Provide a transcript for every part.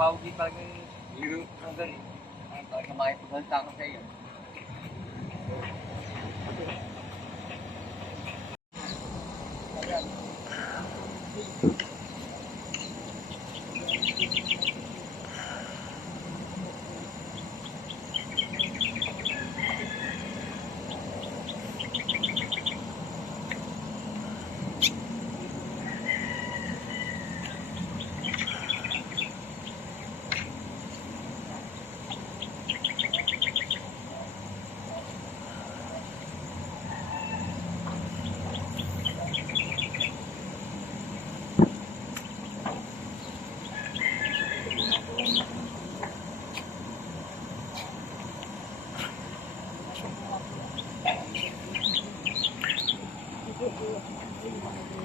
paugi talaga yung ang galing. Talaga makipagsalita ko sa iyo.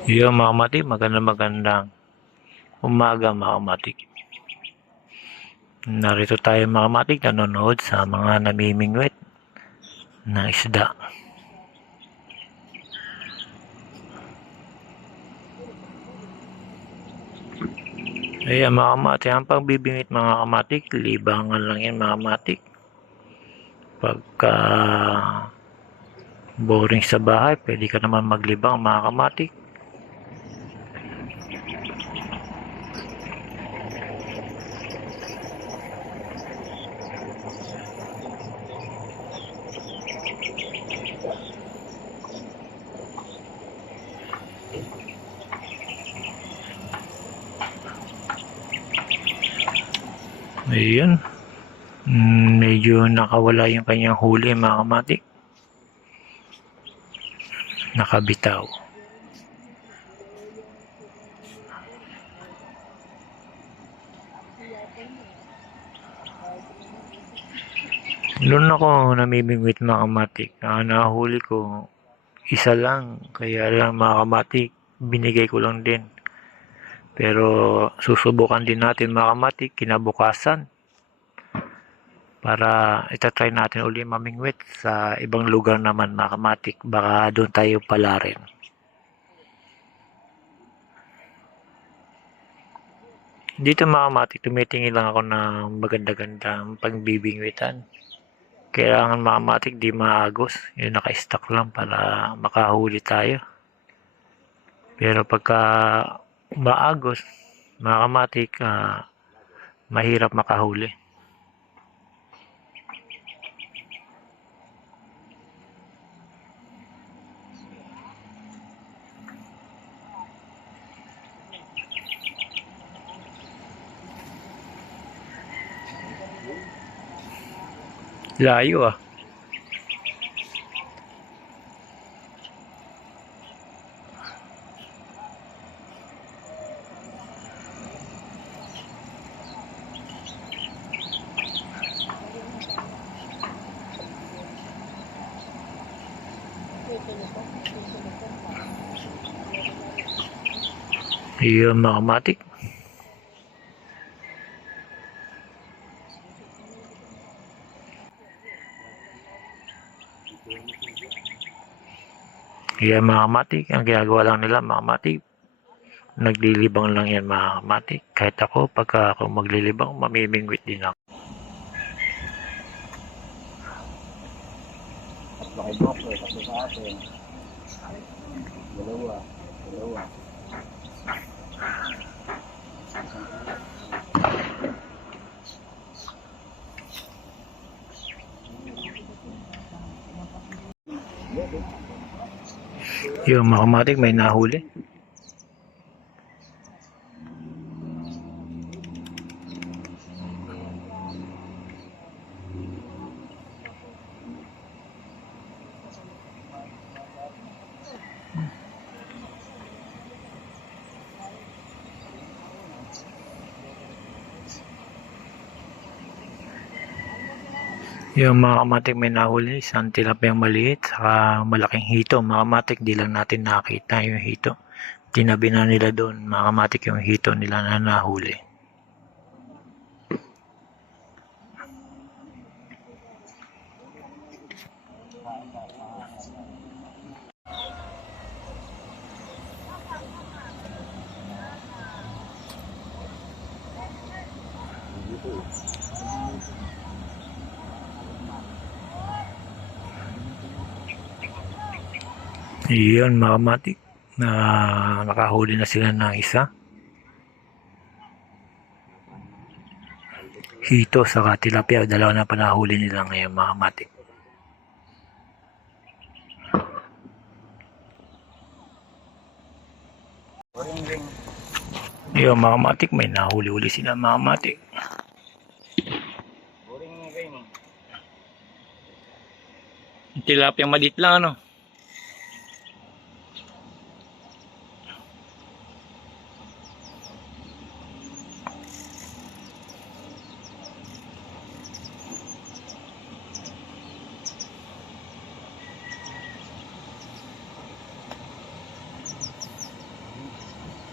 Yo mga kamatik, magandang umaga mga kamatik. Narito tayo mga kamatik, nanonood sa mga namimingwit na isda. Ayan mga kamatik, ang pagbibingit mga kamatik, libangan lang yan mga kamatik. Pagka boring sa bahay, pwede ka naman maglibang mga kamatik. Ayun, medyo nakawala yung kanyang huli mga kamatik. Nakabitaw. Doon ako namimingwit mga kamatik. Nahuli ko isa lang, kaya lang mga kamatik, binigay ko lang din. Pero susubukan din natin mga kamatik kinabukasan para itatry natin uli mamingwit sa ibang lugar naman mga kamatik. Baka doon tayo pala rin. Dito mga kamatik, tumitingin lang ako ng maganda-gandang pagbibingwitan. Kailangan mga kamatik di maagos. Yung naka-stack lang para makahuli tayo. Pero pagka maagos, mga kamatik, mahirap makahuli. Layo ah. Yun mga kamatik. Yan mga kamatik, ang ginagawa lang nila mga kamatik, naglilibang lang yan mga kamatik. Kahit ako, pagka ako maglilibang, mamimingwit din ako. Bakit mo po, kasi sa atin. Dalawa. Yung mga kamatik, may nahuli. Yung mga kamatik may nahuli, isang tilapiyang maliit, saka malaking hito. Mga kamatik, di lang natin nakita yung hito. Tinabi na nila doon, mga kamatik, yung hito nila na nahuli. Iyon mga kamatik, na nakahuli na sila ng isa. Hito sa tilapia, dalawa na pa nahuli nila ngayon mga kamatik. Ring-ring. Iyon mga kamatik, may nahuli-uli sila mga kamatik. Ring-ring. Tilapia maliit lang ano.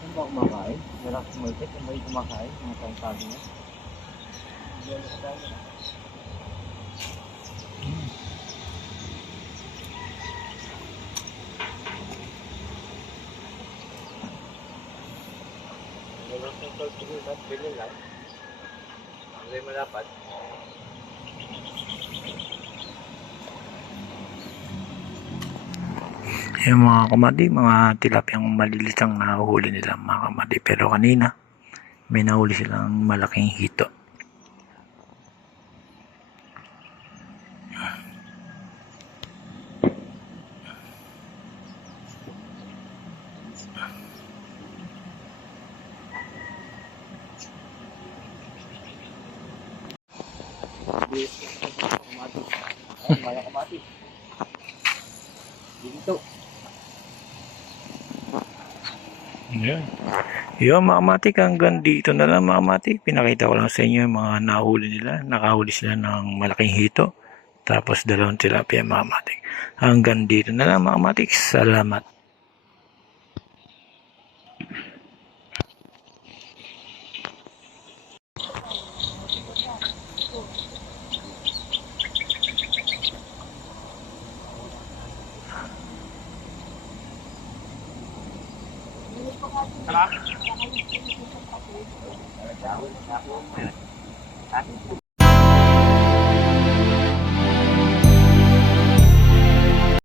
Ano ba kumakain? Wala akong market. Ano ba yung kumakain? Mga tayong niya. Hindi ako kakain na. Wala akong tortilla na. Pili lang. Ang may malapat. Yung mga kamati, mga tilapiyang malilit ang nahuhuli nila mga kamati. Pero kanina, may nahuli silang malaking hito. Maya kamati. Dito. Yan. Yung mga kamatik, hanggang dito na lang mga kamatik. Pinakita ko lang sa inyo yung mga nahuli nila. Nakahuli sila ng malaking hito. Tapos dalawang tilapia mga kamatik. Hanggang dito na lang mga kamatik. Salamat. Sarap.